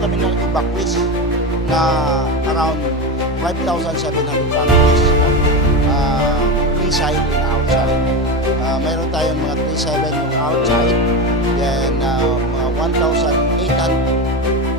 kami ng evacuees na around 5,700 families uh, inside and outside. Uh, mayroon tayong mga 37 yung outside, then uh, mga 1,800